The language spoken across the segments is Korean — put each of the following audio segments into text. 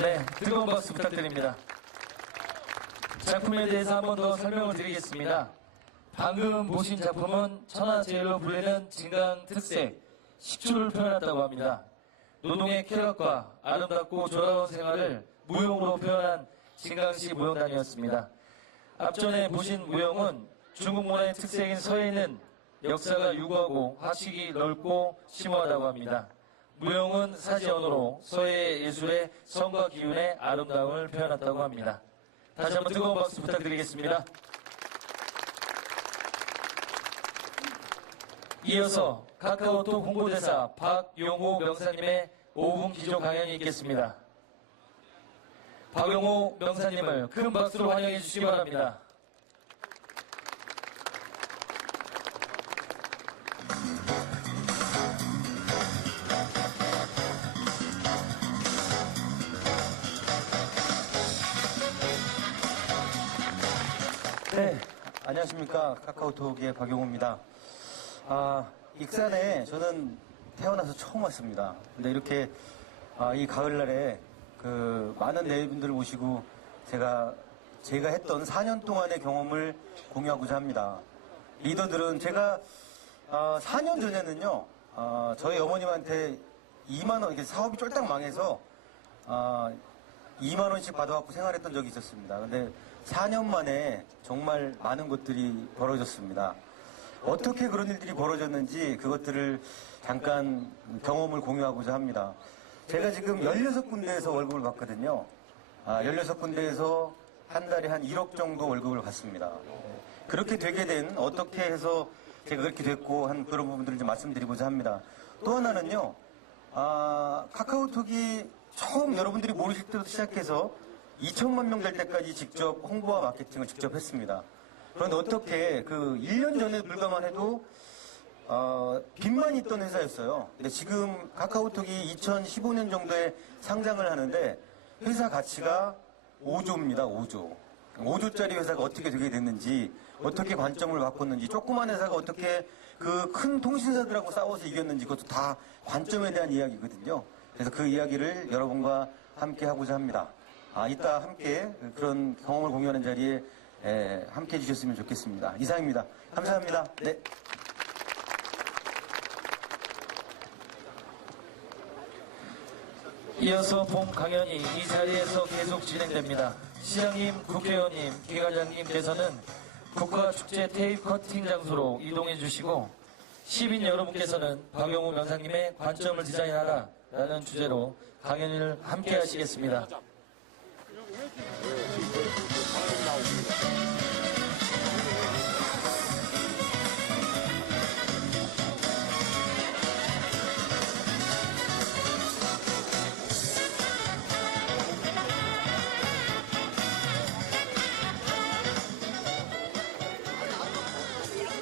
네, 뜨거운 박수 부탁드립니다. 작품에 대해서 한 번 더 설명을 드리겠습니다. 방금 보신 작품은 천하제일로 불리는 진강특색, 식주를 표현했다고 합니다. 노동의 쾌락과 아름답고 조화로운 생활을 무용으로 표현한 진강시 무용단이었습니다. 앞전에 보신 무용은 중국 문화의 특색인 서예는 역사가 유구하고 화식이 넓고 심오하다고 합니다. 무용은 사지언어로 서예 예술의 성과 기운의 아름다움을 표현했다고 합니다. 다시 한번 뜨거운 박수 부탁드리겠습니다. 이어서 카카오톡 홍보대사 박용호 명사님의 5분 기조 강연이 있겠습니다. 박용호 명사님을 큰 박수로 환영해 주시기 바랍니다. 네, 안녕하십니까. 카카오톡의 박용호입니다. 익산에 저는 태어나서 처음 왔습니다. 근데 이렇게 이 가을날에 많은 내분들을 모시고 제가 했던 4년 동안의 경험을 공유하고자 합니다. 리더들은 제가 4년 전에는요, 저희 어머님한테 2만 원, 사업이 쫄딱 망해서 2만 원씩 받아갖고 생활했던 적이 있었습니다. 근데 4년 만에 정말 많은 것들이 벌어졌습니다. 어떻게 그런 일들이 벌어졌는지 그것들을 잠깐 경험을 공유하고자 합니다. 제가 지금 16군데에서 월급을 받거든요. 16군데에서 한 달에 한 1억 정도 월급을 받습니다. 그렇게 되게 된, 어떻게 해서 제가 그렇게 됐고 한 그런 부분들을 좀 말씀드리고자 합니다. 또 하나는요, 카카오톡이 처음 여러분들이 모르실 때부터 시작해서 2천만 명 될 때까지 직접 홍보와 마케팅을 직접 했습니다. 그런데 어떻게 1년 전에 불과만 해도 빚만 있던 회사였어요. 근데 지금 카카오톡이 2015년 정도에 상장을 하는데 회사 가치가 5조입니다. 5조. 5조짜리 회사가 어떻게 되게 됐는지, 어떻게 관점을 바꿨는지, 조그만 회사가 어떻게 그 큰 통신사들하고 싸워서 이겼는지, 그것도 다 관점에 대한 이야기거든요. 그래서 그 이야기를 여러분과 함께 하고자 합니다. 이따 함께 그런 경험을 공유하는 자리에 함께 해주셨으면 좋겠습니다. 이상입니다. 감사합니다. 네. 이어서 본 강연이 이 자리에서 계속 진행됩니다. 시장님, 국회의원님, 기관장님께서는 국가축제 테이프 커팅 장소로 이동해 주시고 시민 여러분께서는 박용호 명사님의 관점을 디자인하라 라는 주제로 강연을 함께 하시겠습니다.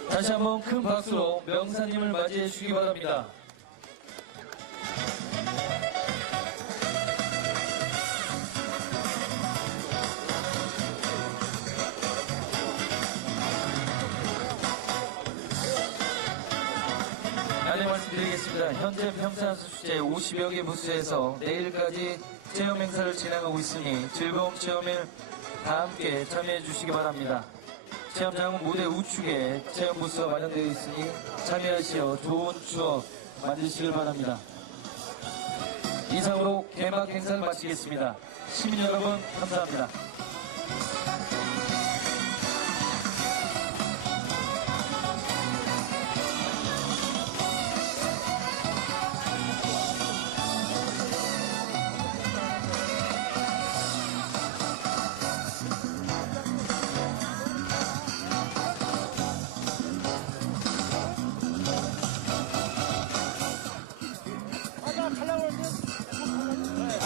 다시 한번 큰 박수로 명사님을 맞이해 주시기 바랍니다. 안내 말씀드리겠습니다. 현재 평산수축제 50여 개 부스에서 내일까지 체험 행사를 진행하고 있으니 즐거운 체험을 다 함께 참여해 주시기 바랍니다. 체험장은 무대 우측에 체험 부스가 마련되어 있으니 참여하시어 좋은 추억 만드시길 바랍니다. 이상으로 개막 행사를 마치겠습니다. 시민 여러분 감사합니다.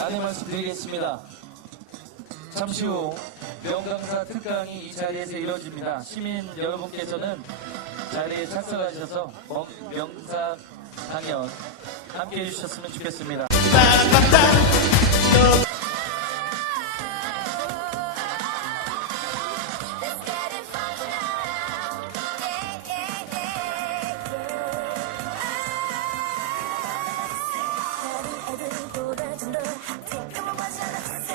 안내 말씀드리겠습니다. 잠시 후 명강사 특강이 이 자리에서 이루어집니다. 시민 여러분께서는 자리에 착석하셔서 명사 강연 함께 해주셨으면 좋겠습니다. 애들보다 좀 더 핫해. Come on, watch out.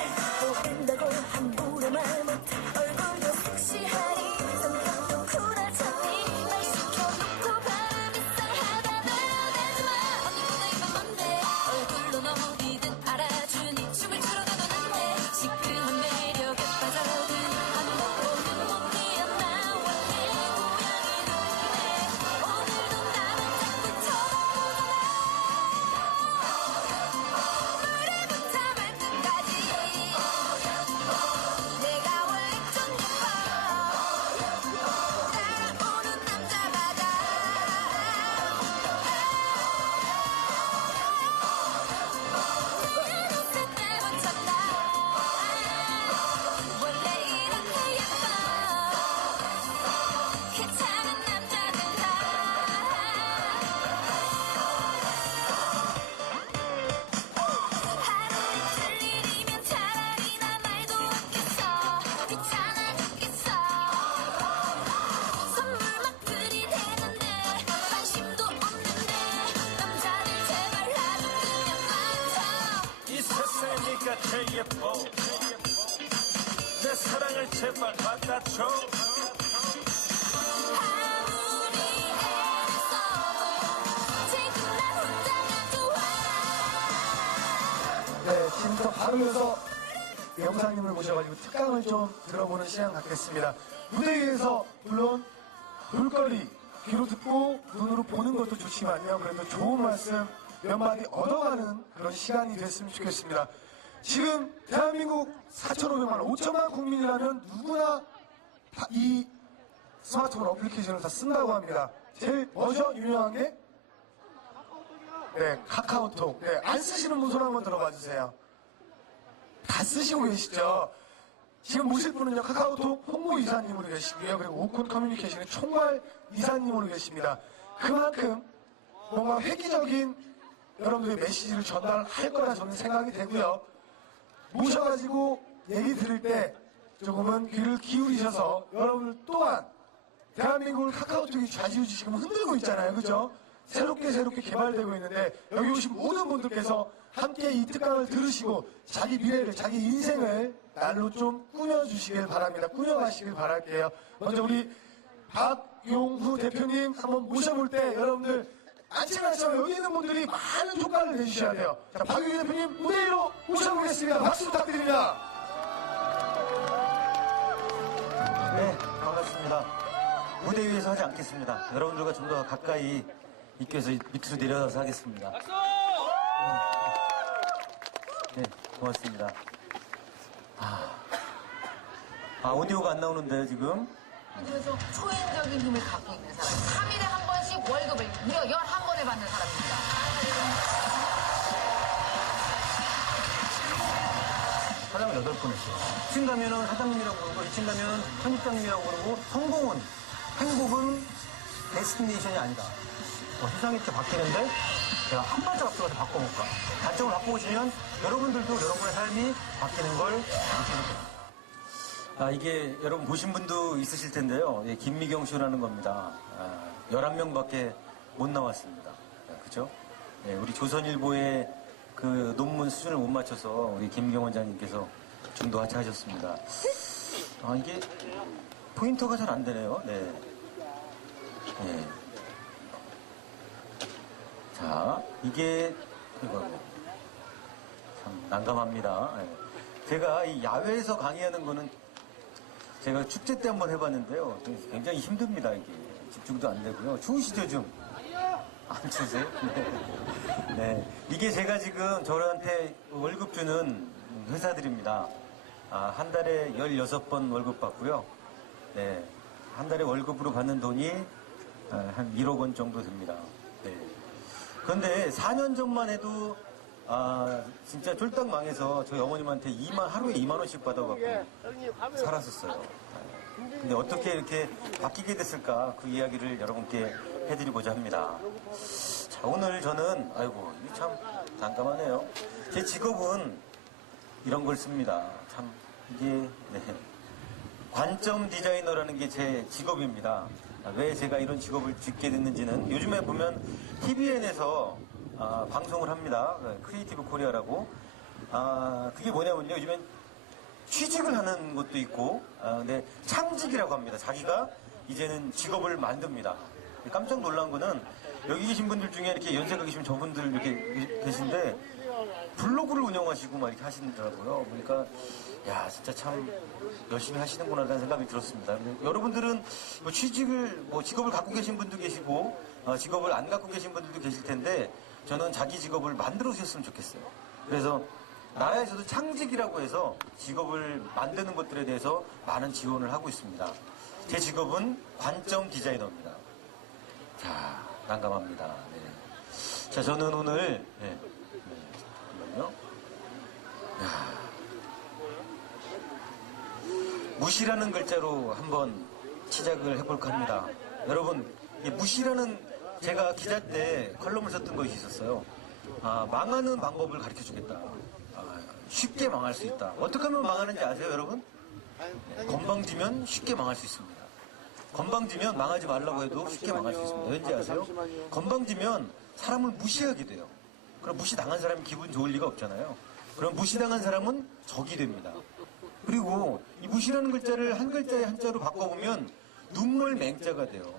네가 제일 예뻐 내 사랑을 제발 받아줘 아무리 애써도 지금 난 혼자가 좋아 네, 지금부터 바로 이어서 영상님을 모셔가지고 특강을 좀 들어보는 시간 갖겠습니다. 무대 위에서 물론 볼거리, 귀로 듣고 눈으로 보는 것도 좋지만요. 그래도 좋은 말씀 몇 마디 얻어가는 그런 시간이 됐으면 좋겠습니다. 지금 대한민국 4,500만, 5천만 국민이라면 누구나 다 이 스마트폰 어플리케이션을 다 쓴다고 합니다. 제일 먼저 유명한 게 네, 카카오톡. 네, 안 쓰시는 분 손 한번 들어봐 주세요. 다 쓰시고 계시죠? 지금 모실 분은요, 카카오톡 홍보이사님으로 계시고요. 그리고 오콘 커뮤니케이션의 총괄 이사님으로 계십니다. 그만큼 뭔가 획기적인 여러분들의 메시지를 전달할 거라 저는 생각이 되고요. 모셔가지고 얘기 들을 때 조금은 귀를 기울이셔서 여러분들 또한 대한민국을 카카오톡이 좌지우지 지금 흔들고 있잖아요. 그죠? 새롭게 개발되고 있는데 여기 오신 모든 분들께서 함께 이 특강을 들으시고 자기 미래를, 자기 인생을 날로 좀 꾸며주시길 바랍니다. 꾸며가시길 바랄게요. 먼저 우리 박용후 대표님 한번 모셔볼 때 여러분들 안치나처럼 여기 있는 분들이 많은 효과를 내주셔야 돼요. 자, 박용후 대표님 무대 위로 모셔보겠습니다. 박수 부탁드립니다. 네, 반갑습니다. 무대 위에서 하지 않겠습니다. 여러분들과 좀 더 가까이 있기 위해서 밑으로 내려가서 하겠습니다. 네, 고맙습니다. 오디오가 안 나오는데요, 지금? 그래서 초인적인 힘을 갖고 있는 사람. 3일에 한 번씩 월급을 무려 11번에 받는 사람입니다. 사장을 8번 했어요. 2층 가면은 사장님이라고 그러고, 2층 가면은 편집장님이라고 그러고, 성공은, 행복은 데스티네이션이 아니다. 세상이 이렇게 바뀌는데, 제가 한 발짝 앞서가서 바꿔볼까? 관점을 바꿔보시면, 여러분들도 여러분의 삶이 바뀌는 걸 느끼게 이게 여러분 보신 분도 있으실 텐데요. 예, 김미경 쇼라는 겁니다. 11명밖에 못 나왔습니다. 그죠? 예, 우리 조선일보의 그 논문 수준을 못 맞춰서 우리 김미경 원장님께서 중도 하차하셨습니다. 이게 포인터가 잘 안 되네요. 네. 예. 자, 이게 이거 참 난감합니다. 예. 제가 이 야외에서 강의하는 거는 제가 축제 때 한번 해봤는데요. 굉장히 힘듭니다, 이게. 집중도 안 되고요. 추우시죠, 좀? 안 추우세요? 네. 네. 이게 제가 지금 저한테 월급 주는 회사들입니다. 한 달에 16번 월급 받고요. 네. 한 달에 월급으로 받는 돈이 한 1억 원 정도 됩니다. 네. 그런데 4년 전만 해도 진짜 쫄딱 망해서 저희 어머님한테 하루에 2만 원씩 받아갖고 살았었어요. 근데 어떻게 이렇게 바뀌게 됐을까 그 이야기를 여러분께 해드리고자 합니다. 자, 오늘 저는 이게 참 난감하네요. 제 직업은 이런 걸 씁니다. 참 이게 네. 관점 디자이너라는 게 제 직업입니다. 왜 제가 이런 직업을 짓게 됐는지는 요즘에 보면 TVN에서 방송을 합니다. 크리에이티브 코리아라고. 그게 뭐냐면요. 요즘엔 취직을 하는 것도 있고, 근데 창직이라고 합니다. 자기가 이제는 직업을 만듭니다. 깜짝 놀란 거는 여기 계신 분들 중에 이렇게 연세가 계신 저분들 이렇게 계신데 블로그를 운영하시고 막 이렇게 하시더라고요. 그러니까 야 진짜 참 열심히 하시는구나라는 생각이 들었습니다. 여러분들은 직업을 갖고 계신 분도 계시고 직업을 안 갖고 계신 분들도 계실 텐데 저는 자기 직업을 만들어 주셨으면 좋겠어요. 그래서 나라에서도 창직이라고 해서 직업을 만드는 것들에 대해서 많은 지원을 하고 있습니다. 제 직업은 관점 디자이너입니다. 자, 난감합니다. 네. 자, 저는 오늘 잠깐만요. 무시라는 글자로 한번 시작을 해볼까 합니다. 여러분, 이 무시라는 제가 기자 때 컬럼을 썼던 것이 있었어요. 망하는 방법을 가르쳐 주겠다. 쉽게 망할 수 있다. 어떻게 하면 망하는지 아세요, 여러분? 건방지면 쉽게 망할 수 있습니다. 건방지면 망하지 말라고 해도 쉽게 망할 수 있습니다. 왠지 아세요? 건방지면 사람을 무시하게 돼요. 그럼 무시당한 사람이 기분 좋을 리가 없잖아요. 그럼 무시당한 사람은 적이 됩니다. 그리고 이 무시라는 글자를 한 글자에 한자로 바꿔보면 눈멀 맹자가 돼요.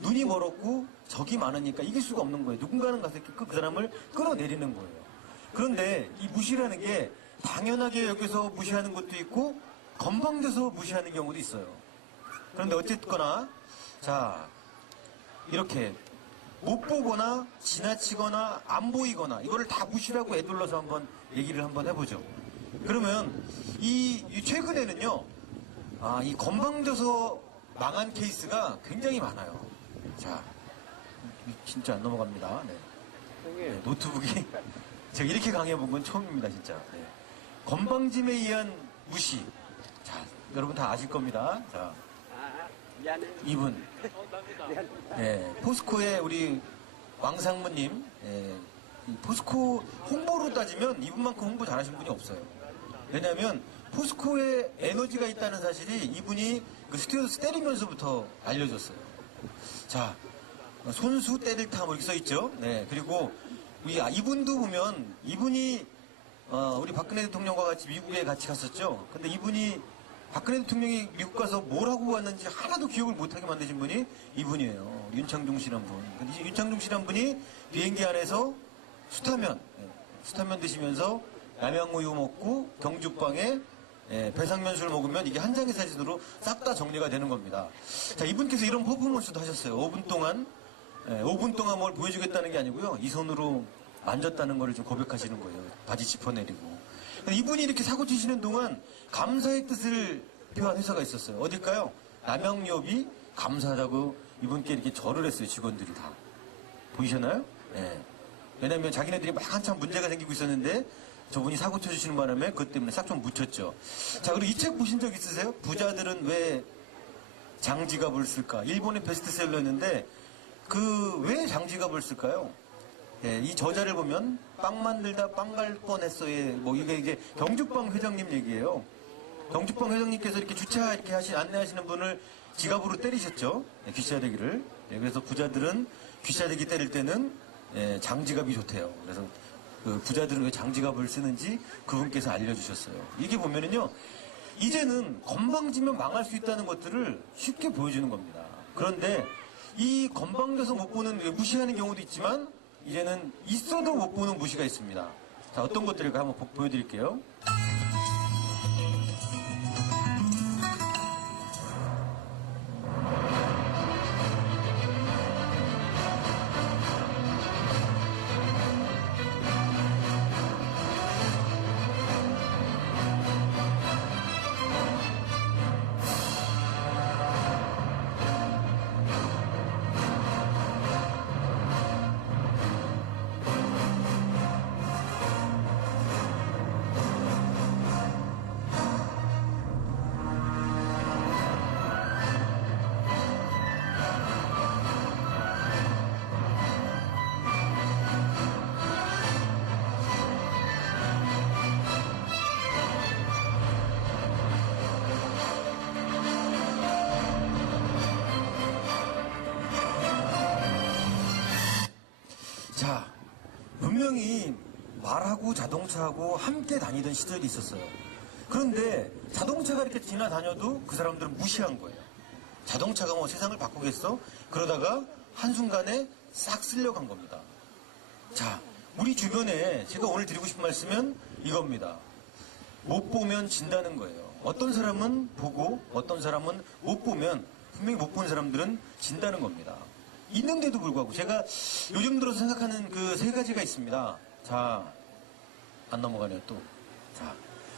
눈이 멀었고 적이 많으니까 이길 수가 없는 거예요. 누군가는 가서 그 사람을 끌어내리는 거예요. 그런데 이 무시라는 게 당연하게 여기서 무시하는 것도 있고 건방져서 무시하는 경우도 있어요. 그런데 어쨌거나 자 이렇게 못 보거나 지나치거나 안 보이거나 이거를 다 무시라고 애둘러서 한번 얘기를 한번 해보죠. 그러면 이 최근에는요 이 건방져서 망한 케이스가 굉장히 많아요. 자 진짜 안 넘어갑니다. 네. 네, 노트북이 제가 이렇게 강해본 건 처음입니다 진짜. 네. 건방짐에 의한 무시. 자 여러분 다 아실 겁니다. 자 이분 포스코의 우리 왕상무님 이 포스코 홍보로 따지면 이분만큼 홍보 잘하신 분이 없어요. 왜냐하면 포스코에 에너지가 있다는 사실이 이분이 그 스튜디오에서 때리면서부터 알려졌어요. 자 손수 때릴 타 뭐 이렇게 써있죠. 네 그리고 이분도 보면 이분이 우리 박근혜 대통령과 같이 미국에 같이 갔었죠. 근데 이분이 박근혜 대통령이 미국 가서 뭘 하고 왔는지 하나도 기억을 못하게 만드신 분이 이분이에요. 윤창중 씨란 분. 근데 윤창중 씨란 분이 비행기 안에서 수타면 드시면서 남양우유 먹고 경주빵에 배상면술 먹으면 이게 한 장의 사진으로 싹 다 정리가 되는 겁니다. 자, 이분께서 이런 퍼포먼스도 하셨어요. 5분 동안 뭘 보여주겠다는 게 아니고요. 이 손으로 만졌다는 거를 좀 고백하시는 거예요. 바지 짚어내리고. 이분이 이렇게 사고 치시는 동안 감사의 뜻을 표한 회사가 있었어요. 어딜까요? 남양유업이 감사하다고 이분께 이렇게 절을 했어요. 직원들이 다. 보이셨나요? 네. 왜냐면 자기네들이 막 한참 문제가 생기고 있었는데 저분이 사고 쳐주시는 바람에 그것 때문에 싹 좀 묻혔죠. 자, 그리고 이 책 보신 적 있으세요? 부자들은 왜 장지갑을 쓸까? 일본의 베스트셀러였는데 왜 장지갑을 쓸까요? 예, 이 저자를 보면 빵 만들다 빵 갈 뻔했어요. 뭐 이게 경주빵 회장님 얘기예요. 경주빵 회장님께서 이렇게 주차 이렇게 안내하시는 분을 지갑으로 때리셨죠. 귀싸대기를. 그래서 부자들은 귀싸대기 때릴 때는 장지갑이 좋대요. 그래서 그 부자들은 왜 장지갑을 쓰는지 그분께서 알려주셨어요. 이게 보면은요, 이제는 건방지면 망할 수 있다는 것들을 쉽게 보여주는 겁니다. 그런데 이 건방져서 못 보는 무시하는 경우도 있지만 이제는 있어도 못 보는 무시가 있습니다. 자, 어떤 것들일까 한번 보여드릴게요. 자, 분명히 말하고 자동차하고 함께 다니던 시절이 있었어요. 그런데 자동차가 이렇게 지나다녀도 그 사람들은 무시한 거예요. 자동차가 뭐 세상을 바꾸겠어? 그러다가 한순간에 싹 쓸려간 겁니다. 자, 우리 주변에 제가 오늘 드리고 싶은 말씀은 이겁니다. 못 보면 진다는 거예요. 어떤 사람은 보고 어떤 사람은 못 보면 분명히 못 본 사람들은 진다는 겁니다. 있는데도 불구하고 제가 요즘 들어서 생각하는 그 세 가지가 있습니다. 자, 안 넘어가네요 또. 자,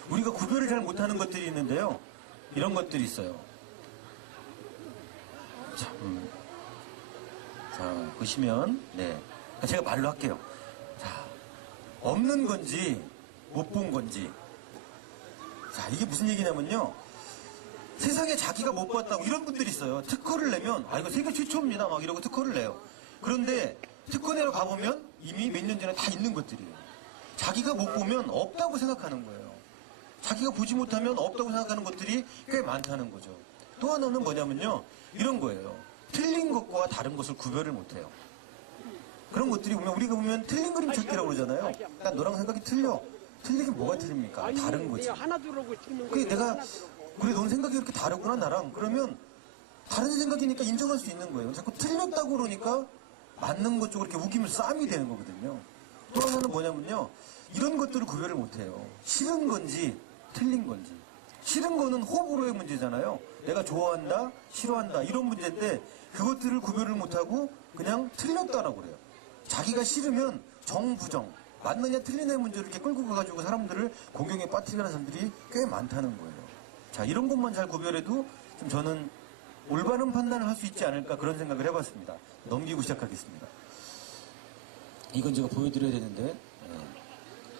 우리가 구별을 잘 못하는 것들이 있는데요. 이런 것들이 있어요. 자, 자 보시면 제가 말로 할게요. 자, 없는 건지 못 본 건지. 자, 이게 무슨 얘기냐면요. 세상에 자기가 못 봤다고 이런 분들이 있어요. 특허를 내면 이거 세계 최초입니다 막 이러고 특허를 내요. 그런데 특허 내러 가보면 이미 몇 년 전에 다 있는 것들이에요. 자기가 못 보면 없다고 생각하는 거예요. 자기가 보지 못하면 없다고 생각하는 것들이 꽤 많다는 거죠. 또 하나는 뭐냐면요, 이런 거예요. 틀린 것과 다른 것을 구별을 못해요. 그런 것들이 보면 우리가 보면 틀린 그림 찾기라고 그러잖아요. 그러니까 너랑 생각이 틀려. 틀리긴 뭐가 틀립니까? 다른 거지. 하나 들어오고 찍는 그게 거예요. 내가 하나 들어오고. 그래 넌 생각이 이렇게 다르구나 나랑 그러면 다른 생각이니까 인정할 수 있는 거예요. 자꾸 틀렸다고 그러니까 맞는 것 쪽으로 이렇게 우기면 싸움이 되는 거거든요. 또 하나는 뭐냐면요. 이런 것들을 구별을 못해요. 싫은 건지 틀린 건지. 싫은 거는 호불호의 문제잖아요. 내가 좋아한다, 싫어한다 이런 문제인데 그것들을 구별을 못하고 그냥 틀렸다라고 그래요. 자기가 싫으면 정부정 맞느냐 틀리냐의 문제를 이렇게 끌고 가가지고 사람들을 공경에 빠뜨리는 사람들이 꽤 많다는 거예요. 자 이런 것만 잘 구별해도 좀 저는 올바른 판단을 할 수 있지 않을까 그런 생각을 해봤습니다. 넘기고 시작하겠습니다. 이건 제가 보여드려야 되는데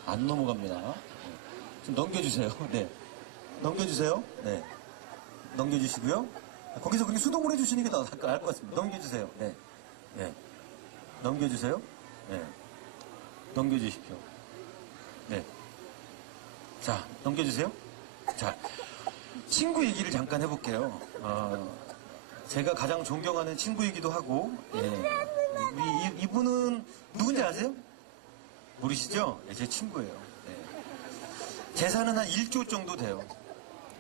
안 넘어갑니다. 좀 넘겨주세요. 네, 넘겨주세요. 네, 넘겨주시고요. 거기서 그렇게 수동으로 해주시는 게 더 나을 것 같습니다. 넘겨주세요. 네, 네, 넘겨주세요. 네, 넘겨주십시오. 네, 자 넘겨주세요. 자 친구 얘기를 잠깐 해볼게요. 제가 가장 존경하는 친구이기도 하고, 예. 이분은 누군지 아세요? 모르시죠? 예, 제 친구예요. 예. 재산은 한 1조 정도 돼요.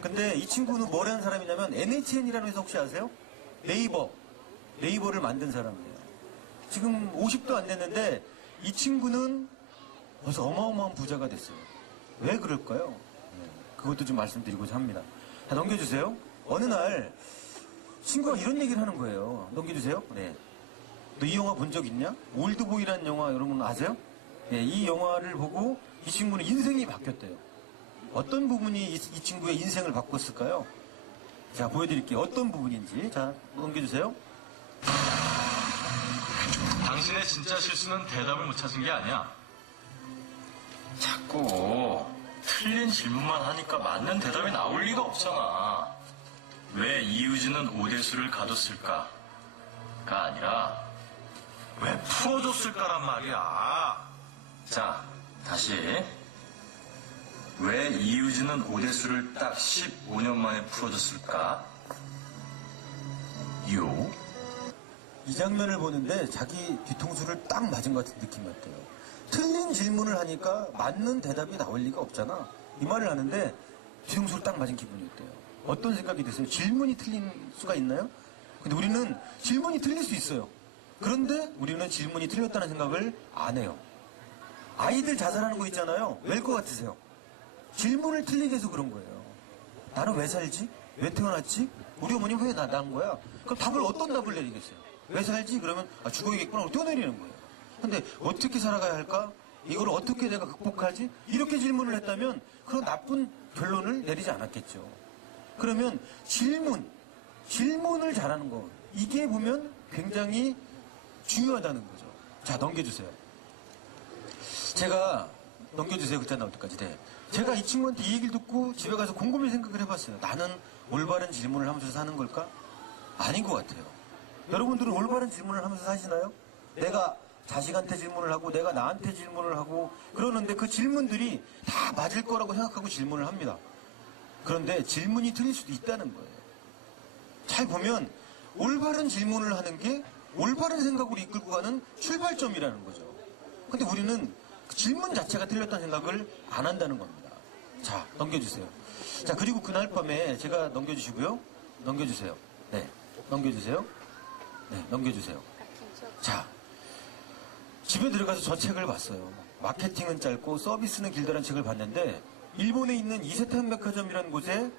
근데 이 친구는 뭐라는 사람이냐면 NHN이라는 회사 혹시 아세요? 네이버를 만든 사람이에요. 지금 50도 안 됐는데 이 친구는 벌써 어마어마한 부자가 됐어요. 왜 그럴까요? 그것도 좀 말씀드리고자 합니다. 자, 넘겨주세요. 어느 날 친구가 이런 얘기를 하는 거예요. 넘겨주세요. 네. 너 이 영화 본 적 있냐? 올드보이라는 영화 여러분 아세요? 네, 이 영화를 보고 이 친구는 인생이 바뀌었대요. 어떤 부분이 이 친구의 인생을 바꿨을까요? 자, 보여드릴게요. 어떤 부분인지. 자, 넘겨주세요. 당신의 진짜 실수는 대답을 못 찾은 게 아니야. 자꾸 틀린 질문만 하니까 맞는 대답이 나올 리가 없잖아. 왜 이유진은 오대수를 가뒀을까? 가 아니라 왜 풀어줬을까란 말이야. 자, 다시. 왜 이유진은 오대수를 딱 15년 만에 풀어줬을까? 이 장면을 보는데 자기 뒤통수를 딱 맞은 것 같은 느낌이었대요. 틀린 질문을 하니까 맞는 대답이 나올 리가 없잖아. 이 말을 하는데 뒤통수를 딱 맞은 기분이었대요. 어떤 생각이 드세요? 질문이 틀린 수가 있나요? 근데 우리는 질문이 틀릴 수 있어요. 그런데 우리는 질문이 틀렸다는 생각을 안 해요. 아이들 자살하는 거 있잖아요. 왜일 것 같으세요? 질문을 틀리게 해서 그런 거예요. 나는 왜 살지? 왜 태어났지? 우리 어머니 왜 낳은 거야? 그럼 답을 어떤 답을 내리겠어요? 왜 살지? 그러면 죽어야겠구나. 뛰어내리는 거예요. 근데 어떻게 살아가야 할까? 이걸 어떻게 내가 극복하지? 이렇게 질문을 했다면 그런 나쁜 결론을 내리지 않았겠죠. 그러면 질문을 잘하는 거 이게 보면 굉장히 중요하다는 거죠. 자, 넘겨주세요. 제가 넘겨주세요. 그때 나올 때까지. 네. 제가 이 친구한테 이 얘기를 듣고 집에 가서 곰곰이 생각을 해봤어요. 나는 올바른 질문을 하면서 사는 걸까? 아닌 것 같아요. 여러분들은 올바른 질문을 하면서 사시나요? 내가 자식한테 질문을 하고 내가 나한테 질문을 하고 그러는데 그 질문들이 다 맞을 거라고 생각하고 질문을 합니다. 그런데 질문이 틀릴 수도 있다는 거예요. 잘 보면 올바른 질문을 하는 게 올바른 생각으로 이끌고 가는 출발점이라는 거죠. 근데 우리는 그 질문 자체가 틀렸다는 생각을 안 한다는 겁니다. 자, 넘겨주세요. 자, 그리고 그날 밤에 제가 넘겨주시고요. 넘겨주세요. 네, 넘겨주세요. 네, 넘겨주세요. 자, 집에 들어가서 저 책을 봤어요. 마케팅은 짧고 서비스는 길다는 책을 봤는데 일본에 있는 이세탄 백화점이라는 곳에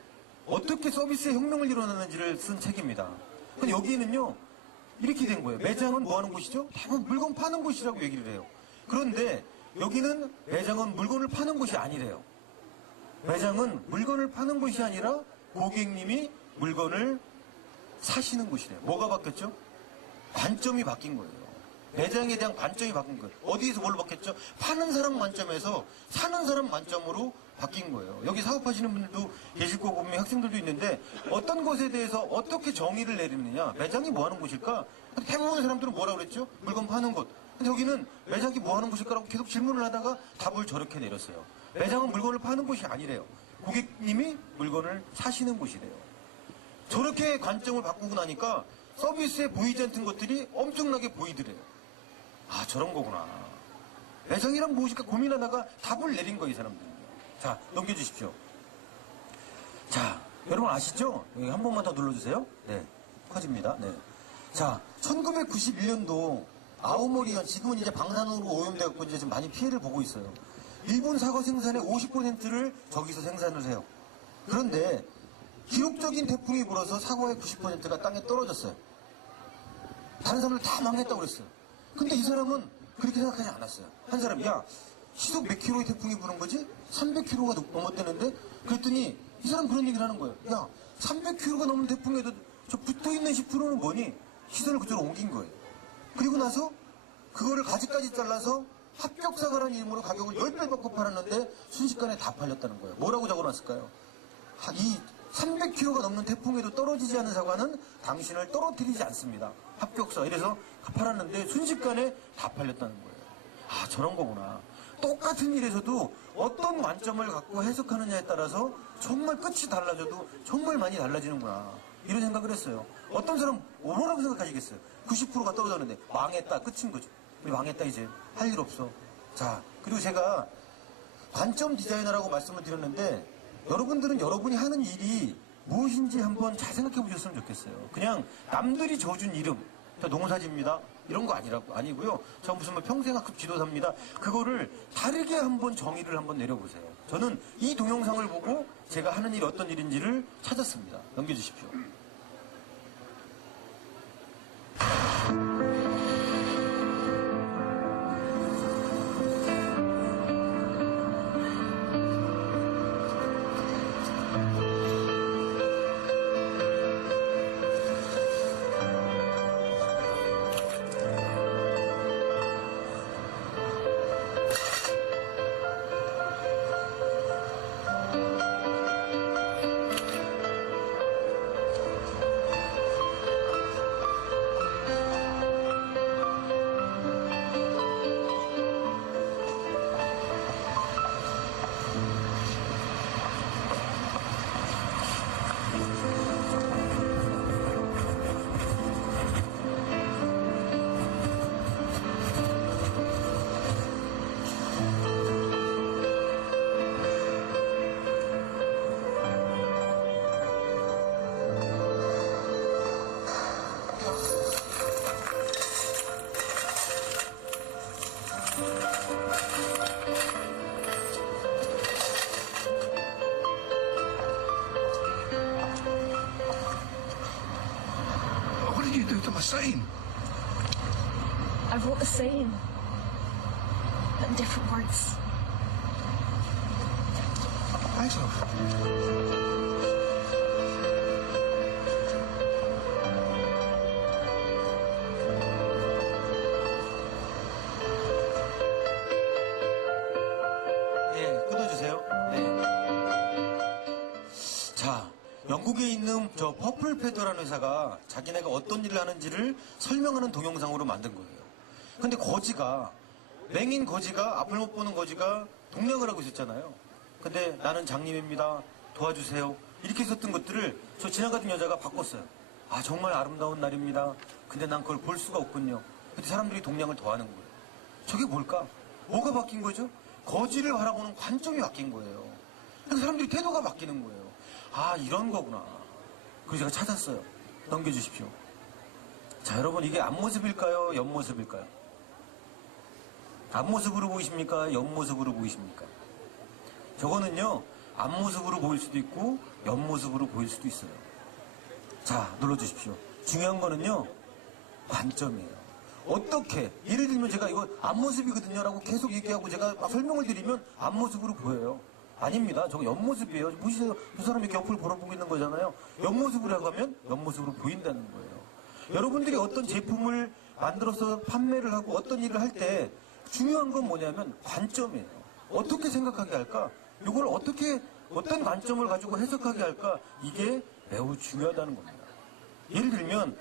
어떻게 서비스의 혁명을 일어나는지를 쓴 책입니다. 근데 여기에는요 이렇게 된 거예요. 매장은 뭐 하는 곳이죠? 대부분 물건 파는 곳이라고 얘기를 해요. 그런데 여기는 매장은 물건을 파는 곳이 아니래요. 매장은 물건을 파는 곳이 아니라 고객님이 물건을 사시는 곳이래요. 뭐가 바뀌었죠? 관점이 바뀐 거예요. 매장에 대한 관점이 바뀐 거예요. 어디에서 뭘로 바뀌었죠? 파는 사람 관점에서 사는 사람 관점으로 바뀐 거예요. 여기 사업하시는 분들도 계실 거고 분명히 학생들도 있는데 어떤 것에 대해서 어떻게 정의를 내리느냐. 매장이 뭐 하는 곳일까? 대부분의 사람들은 뭐라고 그랬죠? 물건 파는 곳. 근데 여기는 매장이 뭐 하는 곳일까라고 계속 질문을 하다가 답을 저렇게 내렸어요. 매장은 물건을 파는 곳이 아니래요. 고객님이 물건을 사시는 곳이래요. 저렇게 관점을 바꾸고 나니까 서비스에 보이지 않던 것들이 엄청나게 보이더래요. 아, 저런 거구나. 매장이란 무엇일까 고민하다가 답을 내린 거예요, 이 사람들은. 자, 넘겨주십시오. 자, 여러분 아시죠? 여기 한 번만 더 눌러주세요. 네, 커집니다. 네. 자, 1991년도 아오모리현, 지금은 이제 방사능으로 오염되었고 이제 좀 많이 피해를 보고 있어요. 일본 사과 생산의 50%를 저기서 생산을 해요. 그런데 기록적인 태풍이 불어서 사과의 90%가 땅에 떨어졌어요. 다른 사람들 다 망했다고 그랬어요. 근데 이 사람은 그렇게 생각하지 않았어요. 한 사람이, 야, 시속 몇 킬로의 태풍이 부는 거지? 300킬로가 넘었다는데? 그랬더니 이 사람 그런 얘기를 하는 거예요. 야, 300킬로가 넘는 태풍에도 저 붙어있는 10%는 뭐니? 시선을 그쪽으로 옮긴 거예요. 그리고 나서 그거를 가지까지 잘라서 합격사과라는 이름으로 가격을 10배 받고 팔았는데 순식간에 다 팔렸다는 거예요. 뭐라고 적어놨을까요? 이 300kg가 넘는 태풍에도 떨어지지 않은 사과는 당신을 떨어뜨리지 않습니다. 합격사. 이래서 팔았는데 순식간에 다 팔렸다는 거예요. 아, 저런 거구나. 똑같은 일에서도 어떤 관점을 갖고 해석하느냐에 따라서 정말 끝이 달라져도 정말 많이 달라지는구나. 이런 생각을 했어요. 어떤 사람 뭐라고 생각하시겠어요? 90%가 떨어졌는데 망했다. 끝인 거죠. 우리 망했다 이제. 할 일 없어. 자, 그리고 제가 관점 디자이너라고 말씀을 드렸는데 여러분들은 여러분이 하는 일이 무엇인지 한번 잘 생각해 보셨으면 좋겠어요. 그냥 남들이 줘준 이름, 저 농사지입니다. 이런 거 아니고요. 저 무슨 뭐 평생학급 지도사입니다. 그거를 다르게 한번 정의를 한번 내려보세요. 저는 이 동영상을 보고 제가 하는 일이 어떤 일인지를 찾았습니다. 넘겨주십시오. What did you do to my sign? I wrote the same, but in different words. Thanks, love. 네, 끊어주세요. 네. 자, 영국에 있는 저 퍼플 페더라는 회사가 자기네가 어떤 일을 하는지를 설명하는 동영상으로 만든 거예요. 근데 거지가, 맹인 거지가, 앞을 못 보는 거지가 동냥을 하고 있었잖아요. 근데 나는 장님입니다. 도와주세요. 이렇게 썼던 것들을 저 지나가던 여자가 바꿨어요. 아, 정말 아름다운 날입니다. 근데 난 그걸 볼 수가 없군요. 근데 사람들이 동냥을 더하는 거예요. 저게 뭘까? 뭐가 바뀐 거죠? 거지를 바라보는 관점이 바뀐 거예요. 그래서 사람들이 태도가 바뀌는 거예요. 아, 이런 거구나. 그래서 제가 찾았어요. 넘겨주십시오. 자, 여러분, 이게 앞모습일까요? 옆모습일까요? 앞모습으로 보이십니까? 옆모습으로 보이십니까? 저거는요, 앞모습으로 보일 수도 있고, 옆모습으로 보일 수도 있어요. 자, 눌러주십시오. 중요한 거는요, 관점이에요. 어떻게, 예를 들면 제가 이거 앞모습이거든요 라고 계속 얘기하고 제가 막 설명을 드리면 앞모습으로 보여요. 아닙니다. 저거 옆모습이에요. 보시세요. 두 사람이 이렇게 옆을 바라보고 있는 거잖아요. 옆모습으로 하면 옆모습으로 보인다는 거예요. 여러분들이 어떤 제품을 만들어서 판매를 하고 어떤 일을 할 때 중요한 건 뭐냐면 관점이에요. 어떻게 생각하게 할까? 이걸 어떻게, 어떤 관점을 가지고 해석하게 할까? 이게 매우 중요하다는 겁니다. 예를 들면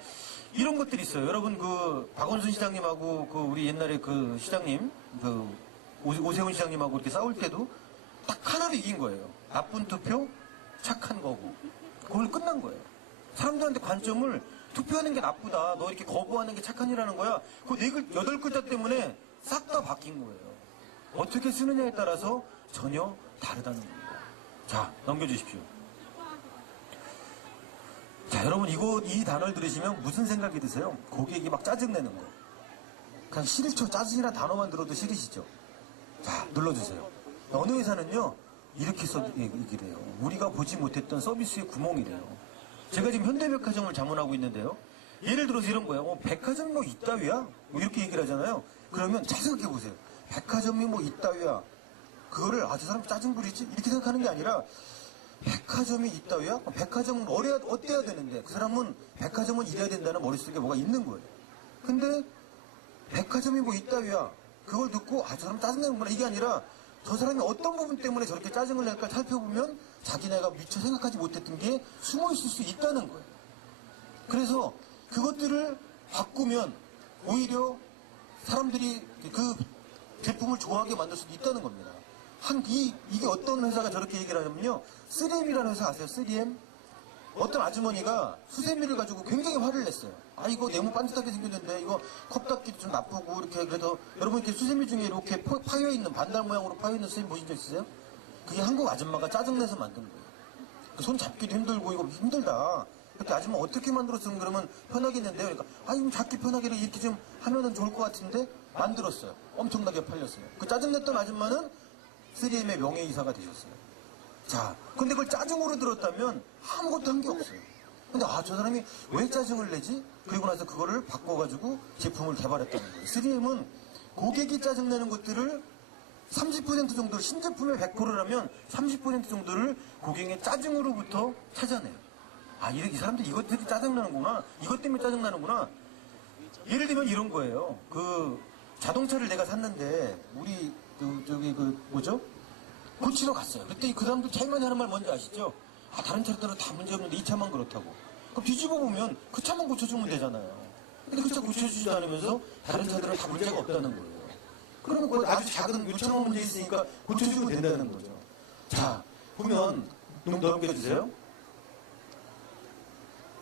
이런 것들이 있어요. 여러분 그 박원순 시장님하고 그 우리 옛날에 그 시장님 그 오세훈 시장님하고 이렇게 싸울 때도 딱 하나로 이긴 거예요. 나쁜 투표, 착한 거고. 그걸로 끝난 거예요. 사람들한테 관점을 투표하는 게 나쁘다. 너 이렇게 거부하는 게 착한 일하는 거야. 그 8글자 때문에 싹 다 바뀐 거예요. 어떻게 쓰느냐에 따라서 전혀 다르다는 겁니다. 자, 넘겨주십시오. 자, 여러분 이 단어를 들으시면 무슨 생각이 드세요? 고객이 막 짜증내는 거. 그냥 싫죠. 짜증이라는 단어만 들어도 싫으시죠? 자, 눌러주세요. 어느 회사는요, 이렇게 얘기를 해요. 우리가 보지 못했던 서비스의 구멍이래요. 제가 지금 현대백화점을 자문하고 있는데요. 예를 들어서 이런 거예요. 백화점이 뭐 이따위야? 뭐 이렇게 얘기를 하잖아요. 그러면 잘 생각해 보세요. 백화점이 뭐 이따위야? 그거를 저 사람 짜증 부리지? 이렇게 생각하는 게 아니라 백화점이 이따위야? 백화점은 어때야 되는데 그 사람은 백화점은 이래야 된다는 머릿속에 뭐가 있는 거예요. 근데 백화점이 뭐 이따위야? 그걸 듣고 저 사람 짜증내는구나. 이게 아니라 저 사람이 어떤 부분 때문에 저렇게 짜증을 낼까 살펴보면 자기네가 미처 생각하지 못했던 게 숨어 있을 수 있다는 거예요. 그래서 그것들을 바꾸면 오히려 사람들이 그 제품을 좋아하게 만들 수도 있다는 겁니다. 이게 어떤 회사가 저렇게 얘기를 하냐면요. 3M이라는 회사 아세요? 3M? 어떤 아주머니가 수세미를 가지고 굉장히 화를 냈어요. 이거 네모 반듯하게 생겼는데 이거 컵 닫기도 좀 나쁘고 이렇게. 그래서 여러분 이렇게 수세미 중에 이렇게 파여있는 반달 모양으로 파여있는 수세미 보신 적 있으세요? 그게 한국 아줌마가 짜증내서 만든 거예요. 손 잡기도 힘들고 이거 힘들다. 그렇게 아줌마 어떻게 만들었으면 그러면 편하겠는데요. 그러니까 이거 잡기 편하게 이렇게 좀 하면은 좋을 것 같은데 만들었어요. 엄청나게 팔렸어요. 그 짜증냈던 아줌마는 3M의 명예이사가 되셨어요. 자, 근데 그걸 짜증으로 들었다면 아무것도 한 게 없어요. 근데 저 사람이 왜 짜증을 내지? 그리고 나서 그거를 바꿔가지고 제품을 개발했다는 거예요. 3M은 고객이 짜증내는 것들을 30% 정도, 신제품의 100%라면 30% 정도를 고객의 짜증으로부터 찾아내요. 이 사람들이 이것들이 짜증나는구나. 이것 때문에 짜증나는구나. 예를 들면 이런 거예요. 자동차를 내가 샀는데, 우리, 뭐죠? 고치러 갔어요. 그때 그 사람들 제일 많이 하는 말 뭔지 아시죠? 다른 차들은 다 문제 없는데 이 차만 그렇다고. 그럼 뒤집어 보면 그 차만 고쳐주면 되잖아요. 근데 그 차 고쳐주지도 않으면서 다른 차들은 다 문제가 없다는 거예요. 그러면 그 아주 작은 요청한 문제 있으니까 고쳐주면 된다는 거죠. 자, 보면 넘겨주세요.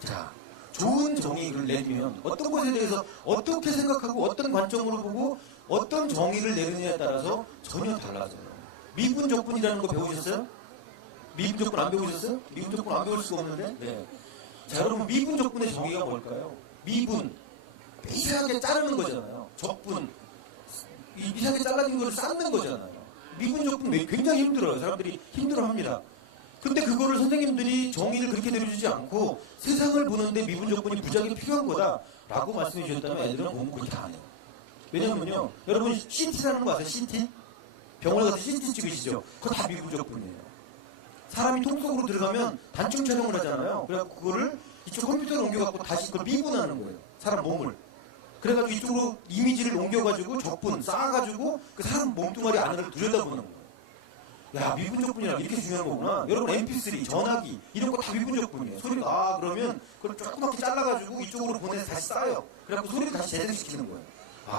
자, 좋은 정의를 내리면 어떤 것에 대해서 어떻게 생각하고 어떤 관점으로 보고 어떤 정의를 내느냐에 따라서 전혀 달라져요. 미분적분이라는 거 배우셨어요? 미분적분 안 배우셨어요? 미분적분 안 배울 수가 없는데? 네. 자, 여러분 미분적분의 정의가 뭘까요? 미분, 이상하게 자르는 거잖아요. 적분, 이상하게 잘라진 거를 쌓는 거잖아요. 미분적분 굉장히 힘들어요. 사람들이 힘들어합니다. 근데 그거를 선생님들이 정의를 그렇게 내려주지 않고 세상을 보는데 미분적분이 무지하게 필요한 거다라고 말씀해 주셨다면 애들은 공부 그렇게 안 해요. 왜냐면요, 여러분 CT라는 거 아세요? CT? 병원에 가서 CT 찍으시죠? 그거 다 미분적분이에요. 사람이 통 속으로 들어가면 단층 촬영을 하잖아요. 그래갖고 그거를 이쪽 컴퓨터로 옮겨갖고 다시 그걸 미분하는 거예요. 사람 몸을. 그래가지고 이쪽으로 이미지를 옮겨가지고 적분 쌓아가지고 그 사람 몸뚱아리 안을 들여다보는 거예요. 야, 미분적분이라 이렇게 중요한 거구나. 여러분 MP3, 전화기 이런 거 다 미분적분이에요. 소리가 그러면 그걸 조그맣게 잘라가지고 이쪽으로 보내서 다시 쌓아요. 그래갖고 소리를 다시 재생시키는 거예요.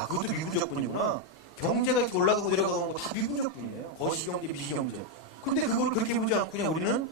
그것도 미분적분이구나. 경제가 이렇게 올라가고 내려가고 다 미분적분이에요. 거시경제, 비경제. 근데 그걸 그렇게 보지 않고 그냥 우리는